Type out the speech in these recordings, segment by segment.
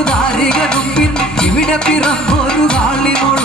ഒരു താരികനും പിൻ ഇവിടെ പിറന്നൊരു കാളിമോൾ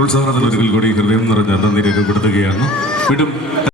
പ്രോത്സാഹനത്തിന് ഒരിക്കൽ കൂടി ഹൃദയം നിറഞ്ഞ നന്ദി രേഖപ്പെടുത്തുകയാണ്. വീണ്ടും